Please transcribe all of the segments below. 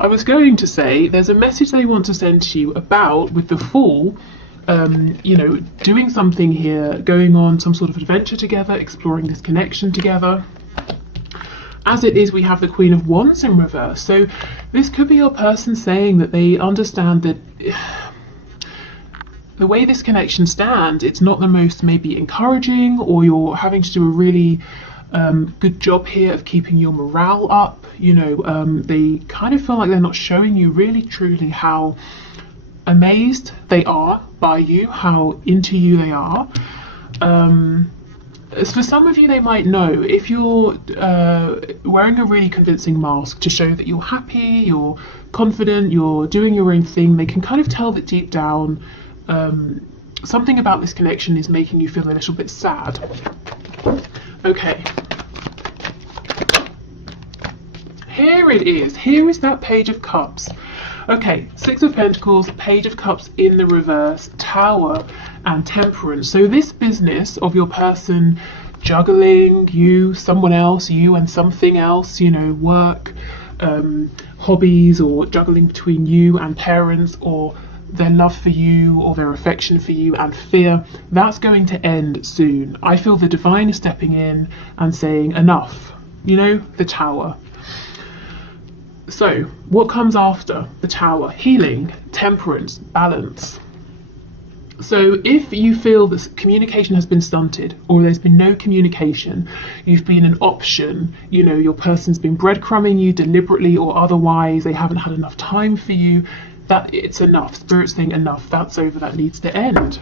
I was going to say there's a message they want to send to you about, with the Fool, you know, doing something here, going on some sort of adventure together, exploring this connection together. As it is, we have the Queen of Wands in reverse. So this could be your person saying that they understand that the way this connection stands, it's not the most maybe encouraging, or you're having to do a really good job here of keeping your morale up. You know, they kind of feel like they're not showing you really truly how amazed they are by you, how into you they are. As for some of you, they might know if you're wearing a really convincing mask to show that you're happy, you're confident, you're doing your own thing. They can kind of tell that deep down something about this connection is making you feel a little bit sad. Okay. Here it is. Here is that Page of Cups. Okay, Six of Pentacles, Page of Cups in the reverse, Tower, and Temperance. So this business of your person juggling you, someone else, you and something else, you know, work, hobbies, or juggling between you and parents, or their love for you, or their affection for you and fear, that's going to end soon. I feel the divine is stepping in and saying enough, you know, the Tower. So what comes after the Tower? Healing, temperance, balance. So if you feel that communication has been stunted, or there's been no communication, you've been an option, you know, your person's been breadcrumbing you deliberately or otherwise, they haven't had enough time for you, that it's enough. Spirit's saying enough, that's over, that needs to end.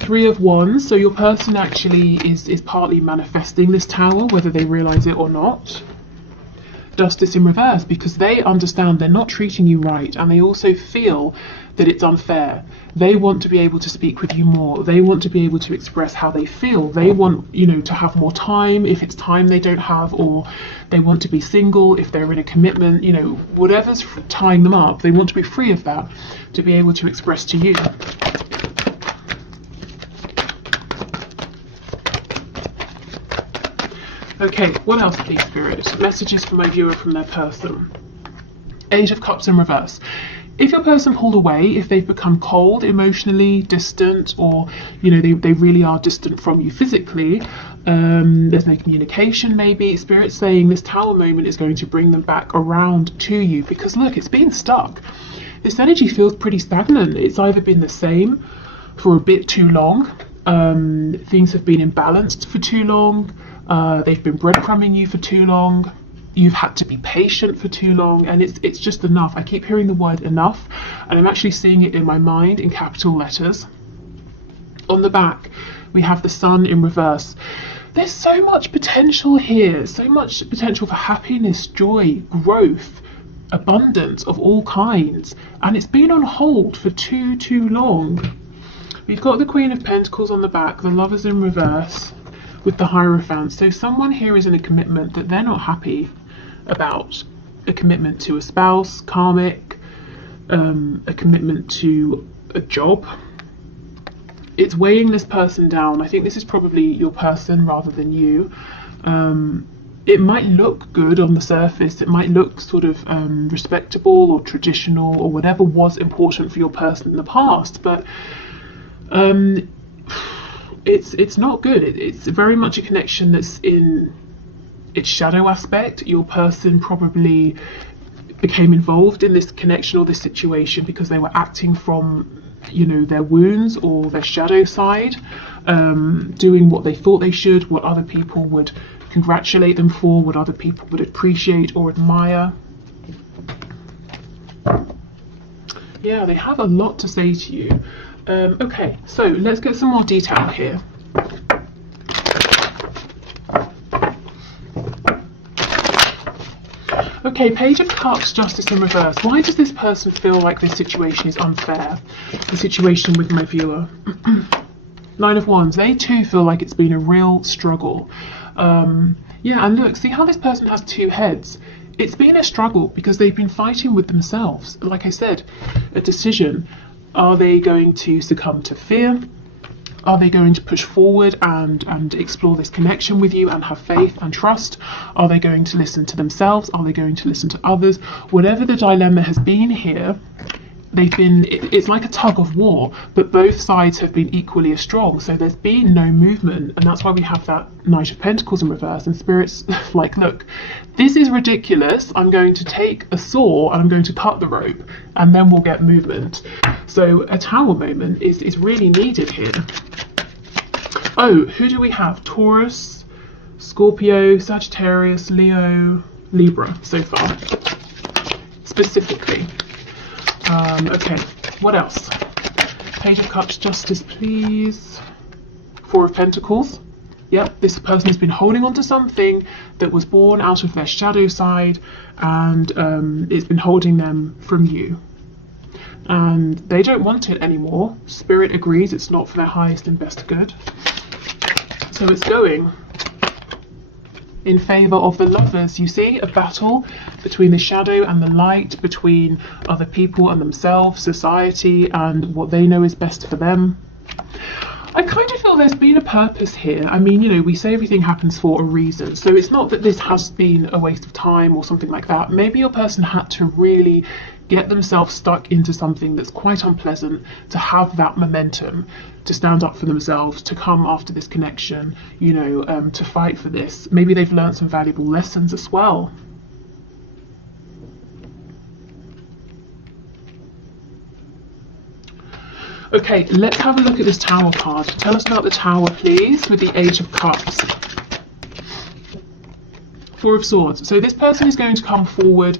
Three of Wands, so your person actually is partly manifesting this Tower, whether they realize it or not. Justice in reverse, because they understand they're not treating you right, and they also feel that it's unfair. They want to be able to speak with you more. They want to be able to express how they feel. They want, you know, to have more time if it's time they don't have, or they want to be single if they're in a commitment, you know, whatever's tying them up, they want to be free of that to be able to express to you. Okay, what else, please, Spirit? Messages from my viewer from their person. Eight of Cups in reverse. If your person pulled away, if they've become cold, emotionally distant, or, you know, they really are distant from you physically, there's no communication maybe, Spirit's saying this Tower moment is going to bring them back around to you, because look, it's been stuck. This energy feels pretty stagnant. It's either been the same for a bit too long, things have been imbalanced for too long, they've been breadcrumbing you for too long, you've had to be patient for too long, and it's just enough. I keep hearing the word enough, and I'm actually seeing it in my mind in capital letters. On the back, we have the Sun in reverse. There's so much potential here, so much potential for happiness, joy, growth, abundance of all kinds, and it's been on hold for too long. We've got the Queen of Pentacles on the back, the Lovers in reverse, with the Hierophant. So someone here is in a commitment that they're not happy about. A commitment to a spouse, karmic, a commitment to a job. It's weighing this person down. I think this is probably your person rather than you. It might look good on the surface, it might look sort of respectable or traditional or whatever was important for your person in the past, but it's not good. It's very much a connection that's in its shadow aspect. Your person probably became involved in this connection or this situation because they were acting from, you know, their wounds or their shadow side, doing what they thought they should, what other people would congratulate them for, what other people would appreciate or admire. Yeah, they have a lot to say to you. Okay, so let's get some more detail here. Okay, Page of Cups, Justice in reverse. Why does this person feel like this situation is unfair? The situation with my viewer. Nine of Wands. They too feel like it's been a real struggle. Yeah, and look, see how this person has two heads. It's been a struggle because they've been fighting with themselves. Like I said, a decision. Are they going to succumb to fear? Are they going to push forward and explore this connection with you and have faith and trust? Are they going to listen to themselves? Are they going to listen to others? Whatever the dilemma has been here, it's like a tug of war, but both sides have been equally as strong. So there's been no movement, and that's why we have that Knight of Pentacles in reverse, and Spirit's like, look, this is ridiculous. I'm going to take a saw and I'm going to cut the rope, and then we'll get movement. So a Tower moment is really needed here. Oh, who do we have? Taurus, Scorpio, Sagittarius, Leo, Libra so far, specifically. Okay, what else? Page of Cups, Justice, please. Four of Pentacles. Yep, this person has been holding on to something that was born out of their shadow side, and it's been holding them from you. And they don't want it anymore. Spirit agrees it's not for their highest and best good. So it's going in favour of the Lovers. You see, a battle between the shadow and the light, between other people and themselves, society and what they know is best for them. I kind of feel there's been a purpose here. I mean, you know, we say everything happens for a reason, so it's not that this has been a waste of time or something like that. Maybe your person had to really get themselves stuck into something that's quite unpleasant to have that momentum, to stand up for themselves, to come after this connection, you know, to fight for this. Maybe they've learned some valuable lessons as well. Okay, let's have a look at this Tower card. Tell us about the Tower, please, with the Eight of Cups. Four of Swords. So this person is going to come forward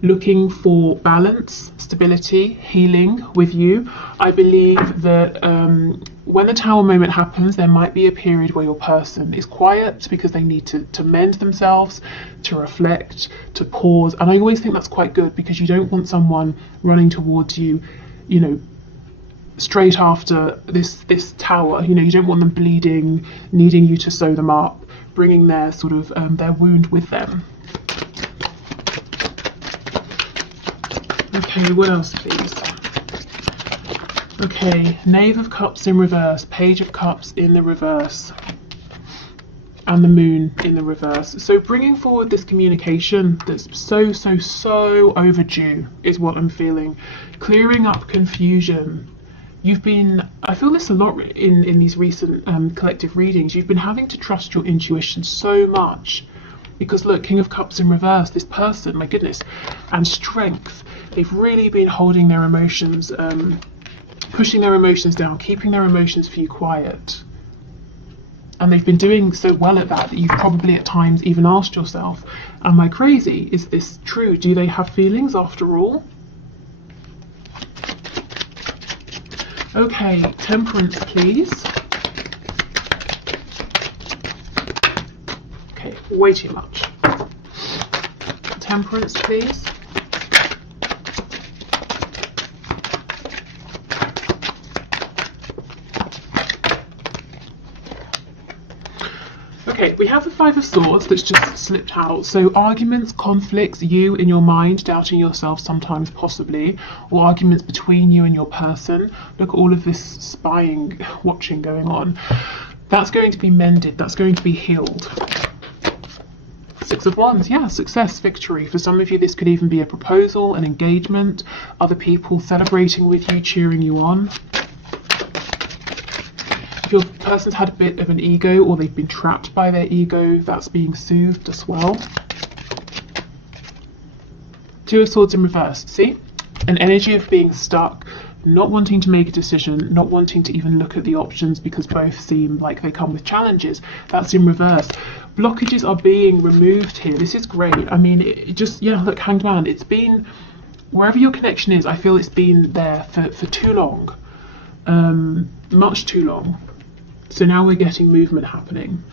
looking for balance, stability, healing with you. I believe that when the Tower moment happens, there might be a period where your person is quiet because they need to mend themselves, to reflect, to pause. And I always think that's quite good, because you don't want someone running towards you, you know, straight after this Tower. You know, you don't want them bleeding, needing you to sew them up, bringing their sort of their wound with them. Okay, what else, please? Okay, Knave of Cups in reverse, Page of Cups in the reverse, and the Moon in the reverse. So bringing forward this communication that's so overdue is what I'm feeling. Clearing up confusion. You've been, I feel this a lot in these recent collective readings, you've been having to trust your intuition so much. Because look, King of Cups in reverse, this person, my goodness, and strength. They've really been holding their emotions, pushing their emotions down, keeping their emotions for you quiet. And they've been doing so well at that you've probably at times even asked yourself, am I crazy? Is this true? Do they have feelings after all? Okay, Temperance, please. Okay, way too much. Temperance, please. Okay, we have the Five of Swords that's just slipped out. So arguments, conflicts, you in your mind, doubting yourself sometimes possibly, or arguments between you and your person. Look at all of this spying, watching going on. That's going to be mended, that's going to be healed. Six of Wands, yeah, success, victory. For some of you, this could even be a proposal, an engagement, other people celebrating with you, cheering you on. If your person's had a bit of an ego, or they've been trapped by their ego, that's being soothed as well. Two of Swords in reverse, see? An energy of being stuck, not wanting to make a decision, not wanting to even look at the options because both seem like they come with challenges. That's in reverse. Blockages are being removed here. This is great. I mean, it just, yeah, look, Hanged Man, it's been, wherever your connection is, I feel it's been there for too long. Much too long. So now we're getting movement happening.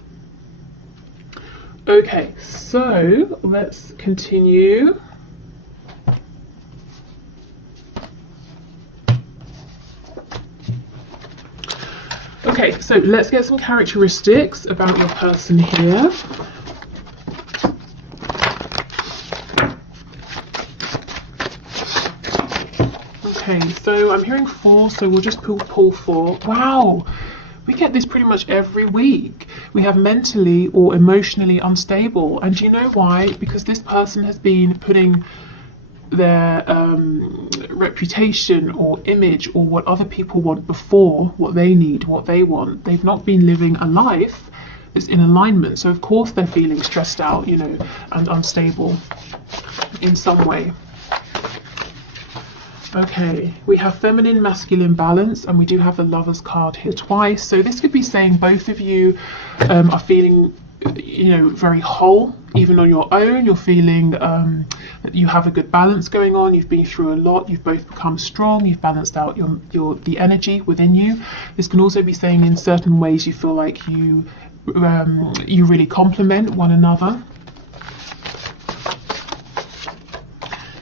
Okay, so let's continue. Okay, so let's get some characteristics about your person here. Okay, so I'm hearing 4, so we'll just pull 4. Wow, We get this pretty much every week. We have mentally or emotionally unstable. And do you know why? Because this person has been putting their reputation or image or what other people want before what they need, what they want. They've not been living a life that's in alignment. So of course they're feeling stressed out, you know, and unstable in some way. Okay, we have feminine, masculine balance, and we do have the Lovers card here twice. So this could be saying both of you are feeling, you know, very whole, even on your own. You're feeling that you have a good balance going on. You've been through a lot. You've both become strong. You've balanced out the energy within you. This can also be saying in certain ways you feel like you really complement one another.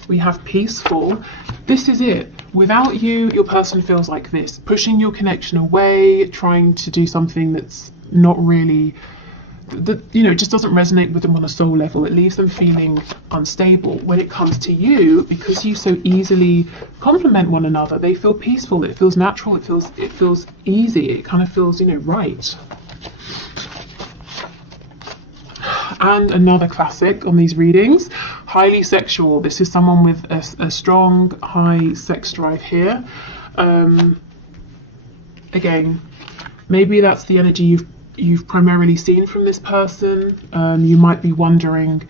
We have peaceful. This is it. Without you, your person feels like this, pushing your connection away, trying to do something that's not really, you know, just doesn't resonate with them on a soul level. It leaves them feeling unstable. When it comes to you, because you so easily complement one another, they feel peaceful. It feels natural. It feels easy. It kind of feels, you know, right. And another classic on these readings, highly sexual. This is someone with a strong, high sex drive here. Again, maybe that's the energy you've primarily seen from this person. You might be wondering,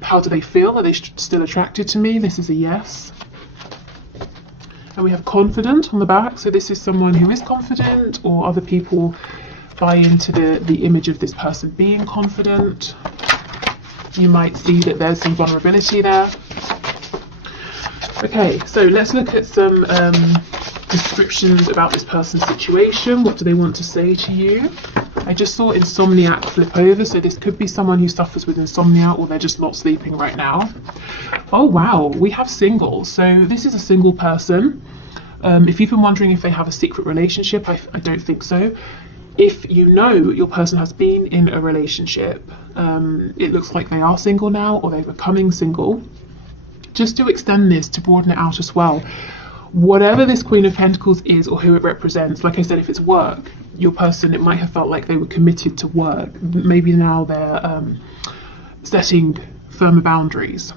how do they feel? Are they still attracted to me? This is a yes. And we have confident on the back. So this is someone who is confident, or other people buy into the image of this person being confident. You might see that there's some vulnerability there. Okay, so let's look at some descriptions about this person's situation. What do they want to say to you? I just saw insomniac flip over, so this could be someone who suffers with insomnia, or they're just not sleeping right now. Oh wow, we have single. So this is a single person. If you've been wondering if they have a secret relationship, I don't think so. If you know your person has been in a relationship, it looks like they are single now, or they're becoming single. Just to extend this, to broaden it out as well, whatever this Queen of Pentacles is, or who it represents, like I said, if it's work, your person, it might have felt like they were committed to work. Maybe now they're setting firmer boundaries.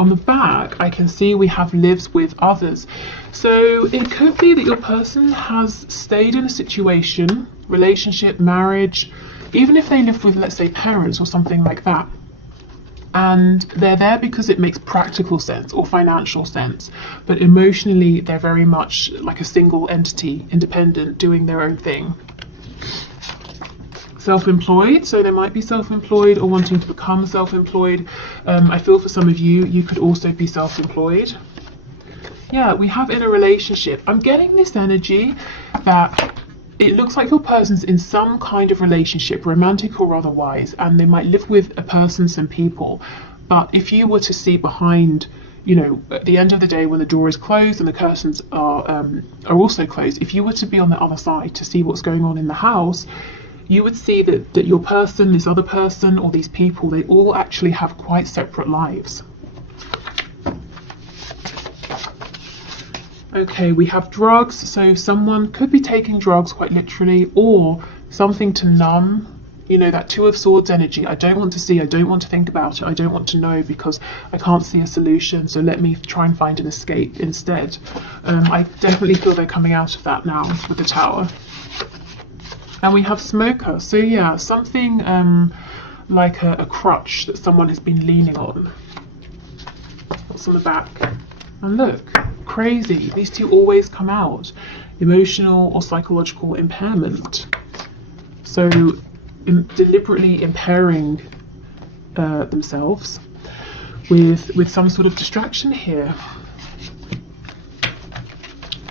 On the back, I can see we have lives with others. So it could be that your person has stayed in a situation, relationship, marriage, even if they live with, let's say, parents or something like that, and they're there because it makes practical sense or financial sense, but emotionally they're very much like a single entity, independent, doing their own thing. Self-employed, so they might be self-employed or wanting to become self-employed. I feel for some of you, you could also be self-employed. Yeah, we have in a relationship. I'm getting this energy that it looks like your person's in some kind of relationship, romantic or otherwise, and they might live with a person, some people. But if you were to see behind, you know, at the end of the day when the door is closed and the curtains are also closed, if you were to be on the other side to see what's going on in the house, you would see that your person, this other person, or these people, they all actually have quite separate lives. Okay, we have drugs, so someone could be taking drugs quite literally, or something to numb, you know, that Two of Swords energy. I don't want to see, I don't want to think about it, I don't want to know because I can't see a solution, so let me try and find an escape instead. I definitely feel they're coming out of that now with the Tower. And we have smoker, so yeah, something like a crutch that someone has been leaning on. What's on the back? And look, crazy, these two always come out. Emotional or psychological impairment. So deliberately impairing themselves with some sort of distraction here.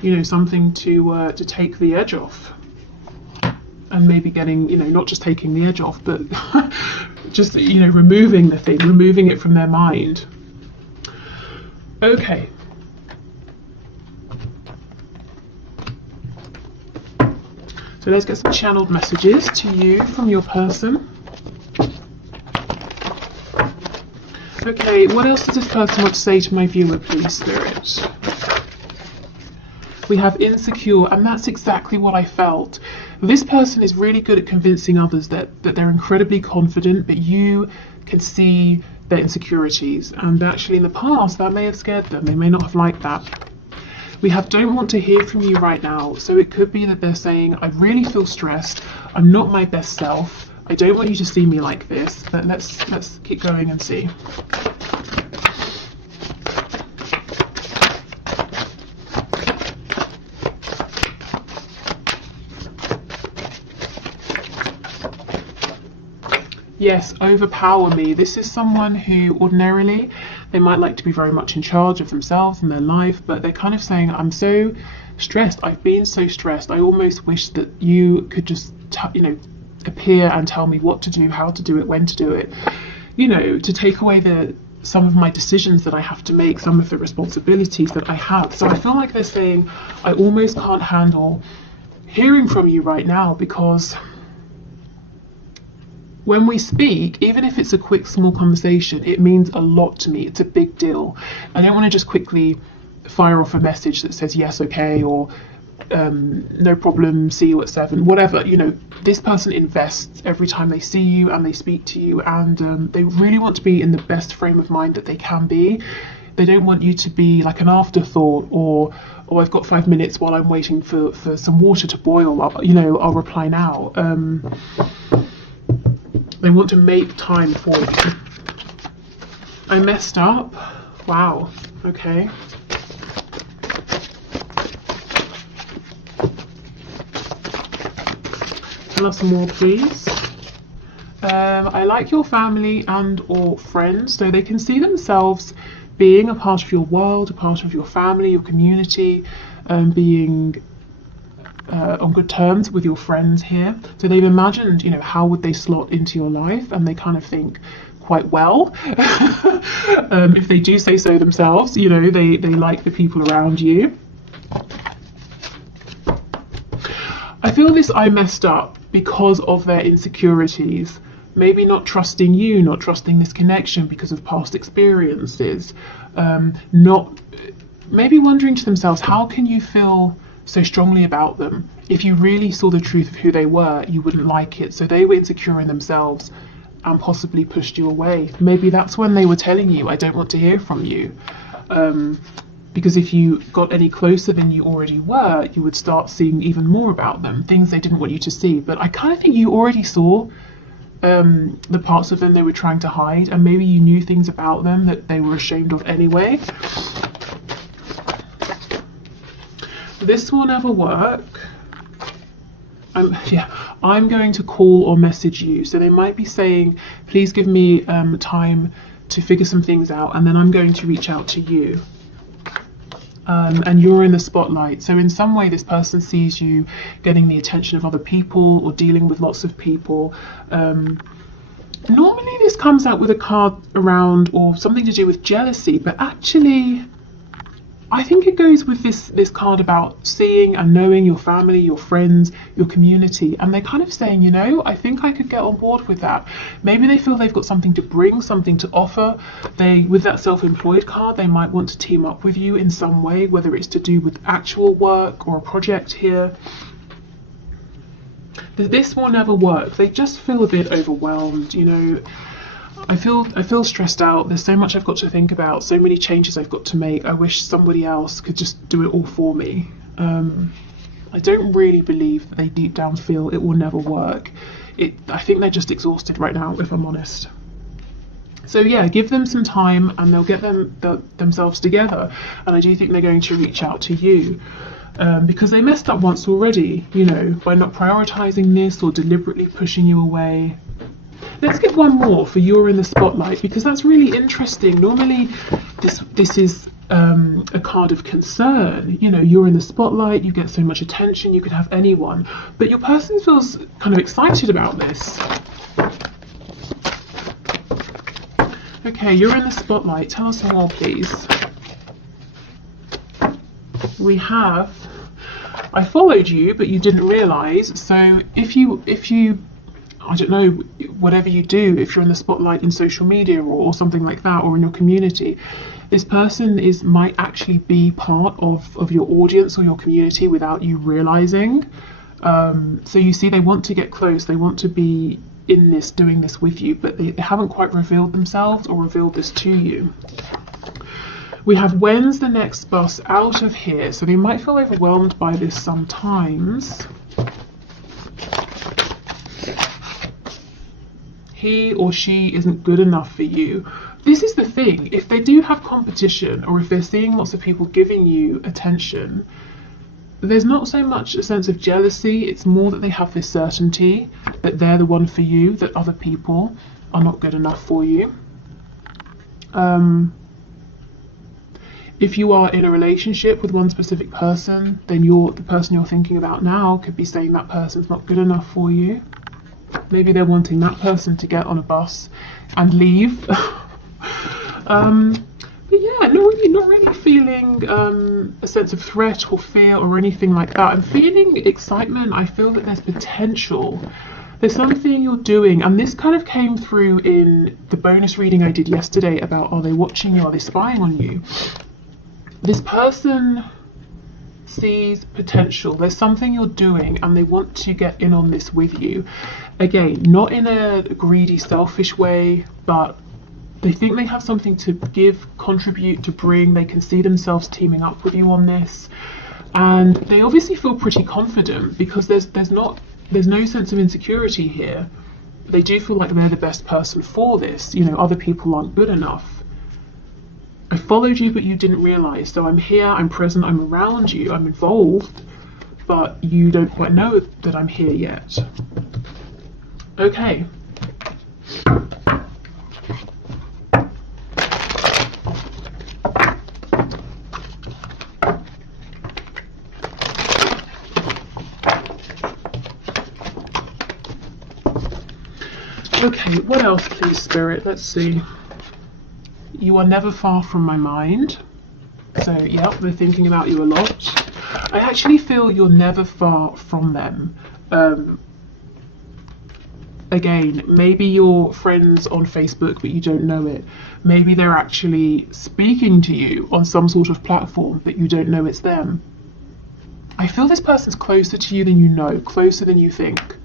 You know, something to take the edge off. And maybe getting, you know, not just taking the edge off, but just, you know, removing the thing, removing it from their mind. Okay. So let's get some channeled messages to you from your person. Okay, what else does this person want to say to my viewer, please, Spirit? We have insecure, and that's exactly what I felt. This person is really good at convincing others that they're incredibly confident, but you can see their insecurities, and actually in the past that may have scared them. They may not have liked that. We have don't want to hear from you right now, so it could be that they're saying, I really feel stressed, I'm not my best self, I don't want you to see me like this. But let's keep going and see. Yes, overpower me. This is someone who ordinarily, they might like to be very much in charge of themselves and their life, but they're kind of saying, I'm so stressed, I've been so stressed, I almost wish that you could just, appear and tell me what to do, how to do it, when to do it, to take away some of my decisions that I have to make, some of the responsibilities that I have. So I feel like they're saying, I almost can't handle hearing from you right now, because when we speak, even if it's a quick, small conversation, it means a lot to me. It's a big deal. I don't want to just quickly fire off a message that says yes, okay, or no problem, see you at 7, whatever. This person invests every time they see you and they speak to you, and they really want to be in the best frame of mind that they can be. They don't want you to be like an afterthought, or I've got 5 minutes while I'm waiting for some water to boil, I'll reply now. They want to make time for you. I messed up. Wow. Okay. Tell us more, please. I like your family and or friends. So they can see themselves being a part of your world, a part of your family, your community, being on good terms with your friends here. So they've imagined, how would they slot into your life, and they kind of think quite well. If they do say so themselves, they like the people around you. I feel this I messed up because of their insecurities. Maybe not trusting you, not trusting this connection because of past experiences. Maybe wondering to themselves, how can you feel so strongly about them? If you really saw the truth of who they were, you wouldn't like it. So they were insecure in themselves and possibly pushed you away. Maybe that's when they were telling you, I don't want to hear from you. Because if you got any closer than you already were, you would start seeing even more about them, things they didn't want you to see. But I kind of think you already saw the parts of them they were trying to hide, and maybe you knew things about them that they were ashamed of anyway. This will never work. I'm going to call or message you. So they might be saying, please give me time to figure some things out, and then I'm going to reach out to you. And you're in the spotlight. So in some way this person sees you getting the attention of other people or dealing with lots of people. Normally this comes out with a card around or something to do with jealousy, but actually I think it goes with this card about seeing and knowing your family, your friends, your community, and they're kind of saying, I think I could get on board with that. Maybe they feel they've got something to bring, something to offer. With that self-employed card, they might want to team up with you in some way, whether it's to do with actual work or a project here. This will never work. They just feel a bit overwhelmed, I feel stressed out. There's so much I've got to think about, so many changes I've got to make. I wish somebody else could just do it all for me. I don't really believe that they deep down feel it will never work. I think they're just exhausted right now, if I'm honest. So yeah, give them some time and they'll get themselves together. And I do think they're going to reach out to you. Because they messed up once already, by not prioritizing this or deliberately pushing you away. Let's get one more for you're in the spotlight, because that's really interesting. Normally this is a card of concern. You're in the spotlight, you get so much attention, you could have anyone, but your person feels kind of excited about this. Okay, you're in the spotlight. Tell us more, please. We have, I followed you, but you didn't realize. So if you I don't know, whatever you do, if you're in the spotlight in social media or something like that, or in your community, this person might actually be part of your audience or your community without you realizing. So you see, they want to get close, they want to be in this, doing this with you, but they haven't quite revealed themselves or revealed this to you. We have, when's the next bus out of here? So they might feel overwhelmed by this sometimes. He or she isn't good enough for you. This is the thing, if they do have competition, or if they're seeing lots of people giving you attention, there's not so much a sense of jealousy, it's more that they have this certainty that they're the one for you, that other people are not good enough for you. If you are in a relationship with one specific person, then the person you're thinking about now could be saying that person's not good enough for you. Maybe they're wanting that person to get on a bus and leave. But yeah, not really feeling a sense of threat or fear or anything like that. I'm feeling excitement. I feel that there's potential. There's something you're doing, and this kind of came through in the bonus reading I did yesterday about, are they watching you, are they spying on you? This person sees potential. There's something you're doing and they want to get in on this with you. Again, not in a greedy, selfish way, but they think they have something to give, contribute, to bring. They can see themselves teaming up with you on this. And they obviously feel pretty confident because there's no sense of insecurity here. They do feel like they're the best person for this. You know, other people aren't good enough. I followed you, but you didn't realize. So I'm here, I'm present, I'm around you, I'm involved, but you don't quite know that I'm here yet. Okay. Okay, what else, please, Spirit? Let's see. You are never far from my mind. So, yeah, they're thinking about you a lot. I actually feel you're never far from them. Again, maybe you're friends on Facebook, but you don't know it. Maybe they're actually speaking to you on some sort of platform, but you don't know it's them. I feel this person's closer to you than you know, closer than you think.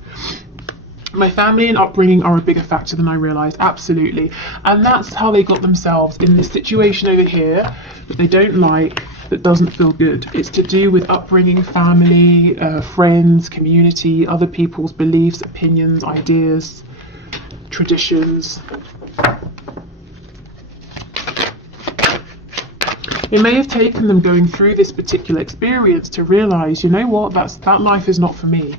My family and upbringing are a bigger factor than I realised, absolutely. And that's how they got themselves in this situation over here that they don't like, that doesn't feel good. It's to do with upbringing, family, friends, community, other people's beliefs, opinions, ideas, traditions. It may have taken them going through this particular experience to realise, you know what, that life is not for me.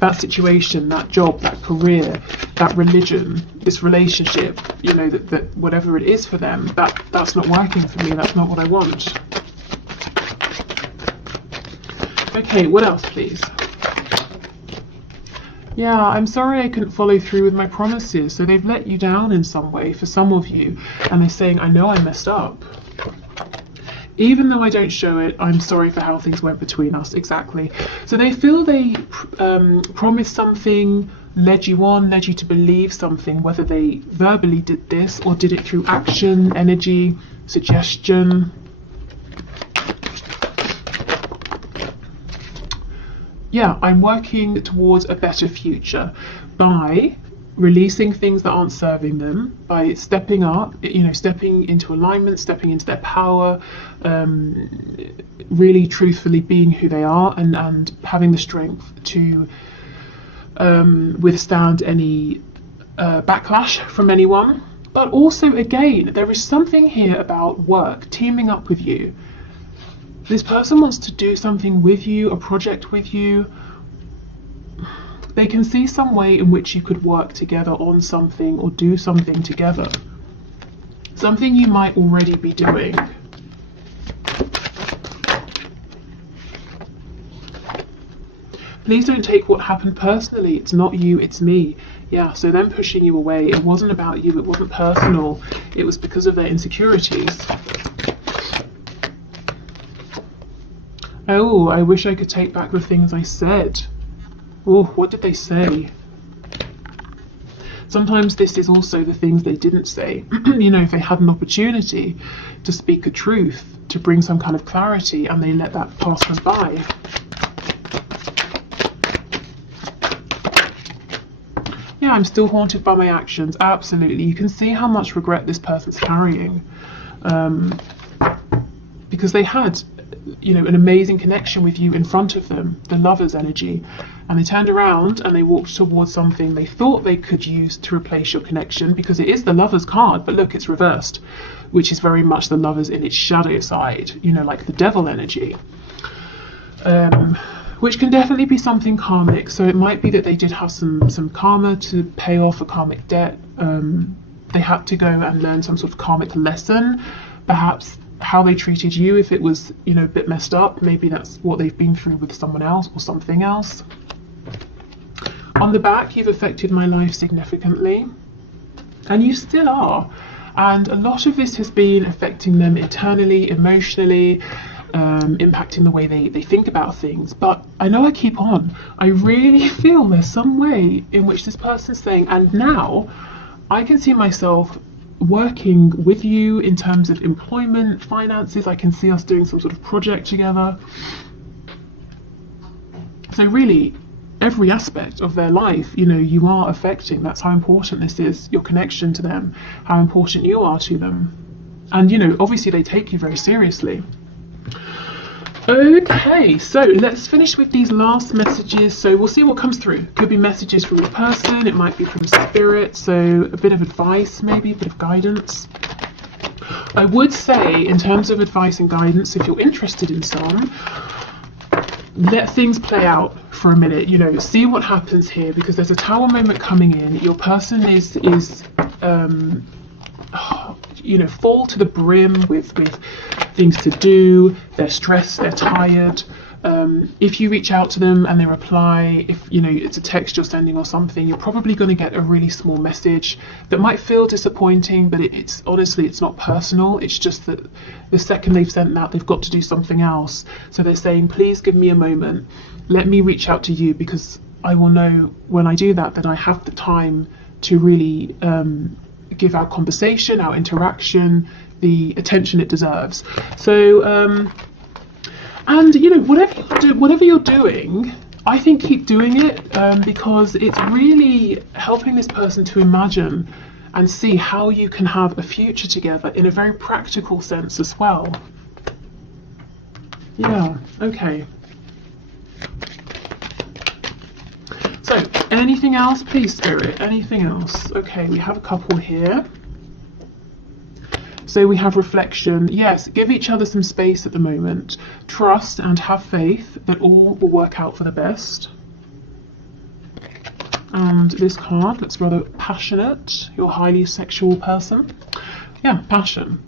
That situation, that job, that career, that religion, this relationship, you know, that whatever it is for them, that's not working for me, that's not what I want. Okay, what else, please? Yeah, I'm sorry I couldn't follow through with my promises. So they've let you down in some way for some of you, and they're saying, I know I messed up. Even though I don't show it, I'm sorry for how things went between us, exactly. So they feel they promised something, led you on, led you to believe something, whether they verbally did this or did it through action, energy, suggestion. Yeah, I'm working towards a better future by releasing things that aren't serving them, by stepping up, you know, stepping into alignment, stepping into their power, really truthfully being who they are, and having the strength to withstand any backlash from anyone. But also, again, there is something here about work, teaming up with you. This person wants to do something with you, a project with you. They can see some way in which you could work together on something or do something together. Something you might already be doing. Please don't take what happened personally. It's not you, it's me. Yeah, so them pushing you away, it wasn't about you, it wasn't personal. It was because of their insecurities. Oh, I wish I could take back the things I said. Oh, what did they say? Sometimes this is also the things they didn't say. You know, if they had an opportunity to speak a truth, to bring some kind of clarity, and they let that pass them by. say I'm still haunted by my actions. Absolutely. You can see how much regret this person's carrying. Because they had, you know, an amazing connection with you in front of them, the Lover's energy, and they turned around and they walked towards something they thought they could use to replace your connection, because it is the Lover's card, but look, it's reversed, which is very much the Lover's in its shadow side, you know, like the devil energy, which can definitely be something karmic. So it might be that they did have some karma to pay off a karmic debt. They had to go and learn some sort of karmic lesson, perhaps how they treated you, if it was, you know, a bit messed up, maybe that's what they've been through with someone else or something else. On the back, you've affected my life significantly, and you still are, and a lot of this has been affecting them internally, emotionally, impacting the way they think about things. But I know I keep on, I really feel there's some way in which this person's saying, and now I can see myself working with you in terms of employment, finances. I can see us doing some sort of project together. So really, every aspect of their life, you know, you are affecting. That's how important this is, your connection to them, how important you are to them. And, you know, obviously they take you very seriously. Okay, so let's finish with these last messages. So we'll see what comes through. Could be messages from a person, it might be from spirit, so a bit of advice, maybe a bit of guidance. I would say, in terms of advice and guidance, if you're interested in some, let things play out for a minute, you know, see what happens here, because there's a Tower moment coming in. Your person is you know, full to the brim with things to do, they're stressed, they're tired. If you reach out to them and they reply, if you know it's a text you're sending or something, you're probably going to get a really small message that might feel disappointing, but it's honestly, it's not personal. It's just that the second they've sent that, they've got to do something else. So they're saying, please give me a moment, let me reach out to you, because I will know when I do that I have the time to really give our conversation, our interaction, the attention it deserves. So and you know, whatever you're doing, I think keep doing it, because it's really helping this person to imagine and see how you can have a future together in a very practical sense as well. Yeah, okay. So, anything else, please, Spirit? Anything else? Okay, we have a couple here. So we have reflection. Yes, give each other some space at the moment. Trust and have faith that all will work out for the best. And this card looks rather passionate. You're a highly sexual person. Yeah, passion.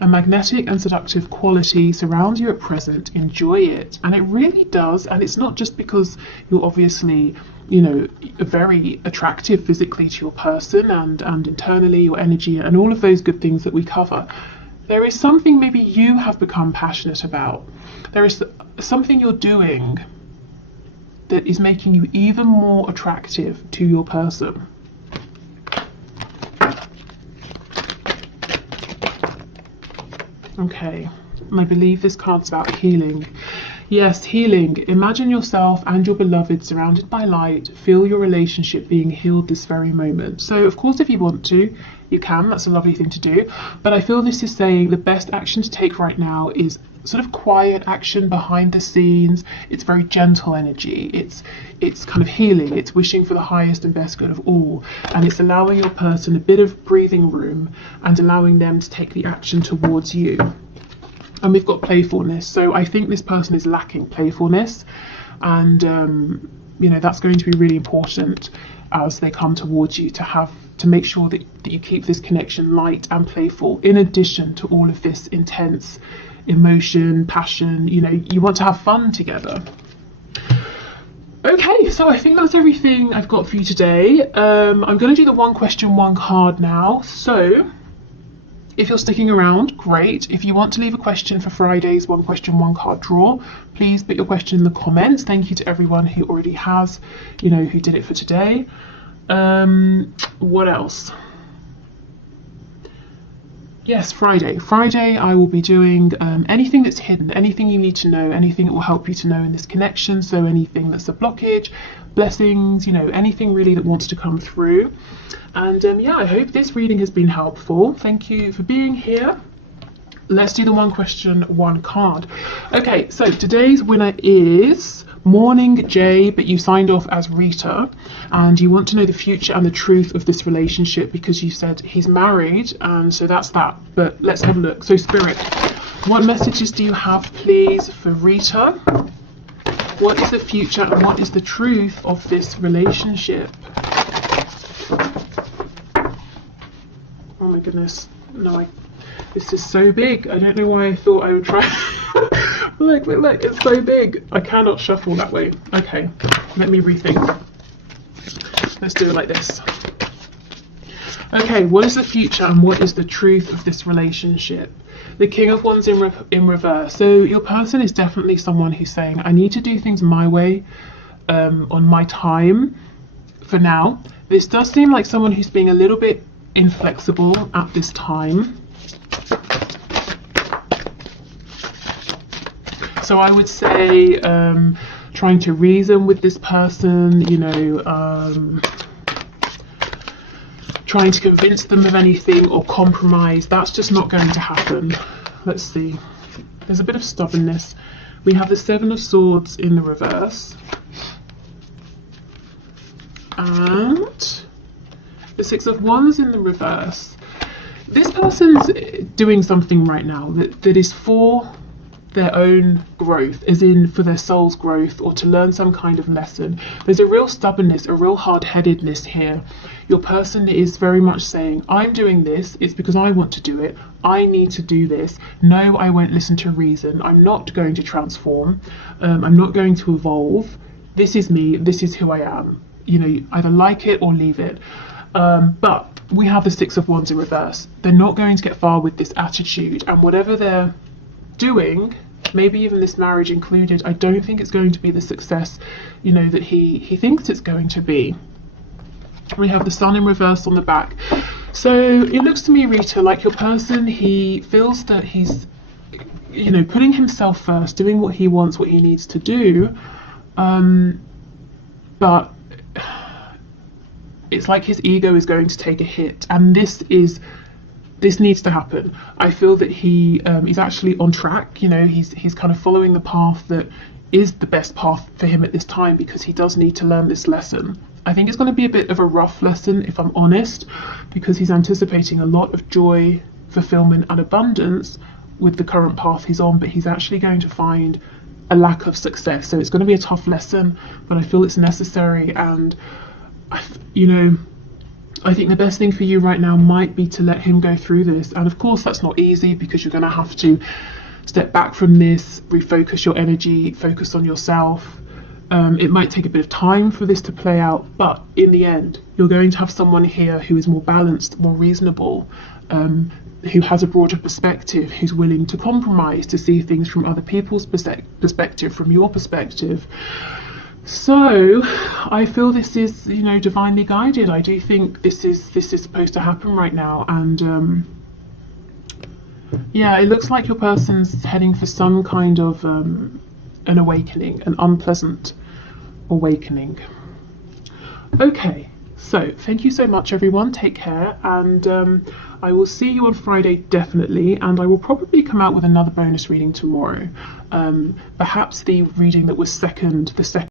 A magnetic and seductive quality surrounds you at present. Enjoy it. And it really does. And it's not just because you're obviously, you know, very attractive physically to your person and internally, your energy and all of those good things that we cover. There is something maybe you have become passionate about. There is something you're doing that is making you even more attractive to your person. Okay, and I believe this card's about healing. Yes, healing. Imagine yourself and your beloved surrounded by light. Feel your relationship being healed this very moment. So, of course, if you want to, you can. That's a lovely thing to do. But I feel this is saying the best action to take right now is sort of quiet action behind the scenes. It's very gentle energy. It's kind of healing. It's wishing for the highest and best good of all. And it's allowing your person a bit of breathing room and allowing them to take the action towards you. And we've got playfulness. So I think this person is lacking playfulness. And, you know, that's going to be really important as they come towards you to make sure that you keep this connection light and playful, in addition to all of this intense emotion, passion. You know, you want to have fun together. Okay, so I think that's everything I've got for you today. I'm going to do the one question, one card now. So if you're sticking around, great. If you want to leave a question for Friday's one question, one card draw, please put your question in the comments. Thank you to everyone who already has, you know, who did it for today. What else? Yes, Friday. Friday, I will be doing anything that's hidden, anything you need to know, anything that will help you to know in this connection. So anything that's a blockage, blessings, you know, anything really that wants to come through. And yeah, I hope this reading has been helpful. Thank you for being here. Let's do the one question, one card. Okay, so today's winner is Morning J, but you signed off as Rita, and you want to know the future and the truth of this relationship because you said he's married, and so that's that. But let's have a look. So Spirit, what messages do you have, please, for Rita? What is the future and what is the truth of this relationship? Oh my goodness, no, this is so big. I don't know why I thought I would try. Look, it's so big. I cannot shuffle that way. Okay, let me rethink. Let's do it like this. Okay, what is the future and what is the truth of this relationship? The King of Wands in reverse. So your person is definitely someone who's saying, I need to do things my way, on my time for now. This does seem like someone who's being a little bit inflexible at this time. So I would say trying to reason with this person, you know, trying to convince them of anything or compromise, that's just not going to happen. Let's see. There's a bit of stubbornness. We have the Seven of Swords in the reverse. And the Six of Wands in the reverse. This person's doing something right now that is for their own growth, as in for their soul's growth or to learn some kind of lesson. There's a real stubbornness, a real hard-headedness here. Your person is very much saying, I'm doing this, it's because I want to do it, I need to do this, no, I won't listen to reason, I'm not going to transform, I'm not going to evolve, this is me, this is who I am. You know, either like it or leave it. But we have the Six of Wands in reverse. They're not going to get far with this attitude, and whatever they're doing, maybe even this marriage included, I don't think it's going to be the success, you know, that he thinks it's going to be. We have the Sun in reverse on the back. So it looks to me, Rita, like your person, he feels that he's, you know, putting himself first, doing what he wants, what he needs to do, but it's like his ego is going to take a hit, and this needs to happen. I feel that he's actually on track. You know, he's kind of following the path that is the best path for him at this time because he does need to learn this lesson. I think it's going to be a bit of a rough lesson, if I'm honest, because he's anticipating a lot of joy, fulfillment, and abundance with the current path he's on, but he's actually going to find a lack of success. So it's going to be a tough lesson, but I feel it's necessary. And you know, I think the best thing for you right now might be to let him go through this. And of course that's not easy because you're going to have to step back from this, refocus your energy, focus on yourself. It might take a bit of time for this to play out, but in the end you're going to have someone here who is more balanced, more reasonable, who has a broader perspective, who's willing to compromise, to see things from other people's perspective, from your perspective. So I feel this is, you know, divinely guided. I do think this is supposed to happen right now, and yeah, it looks like your person's heading for some kind of an awakening, an unpleasant awakening. Okay, so thank you so much everyone, take care, and I will see you on Friday definitely, and I will probably come out with another bonus reading tomorrow. Perhaps the reading that was the second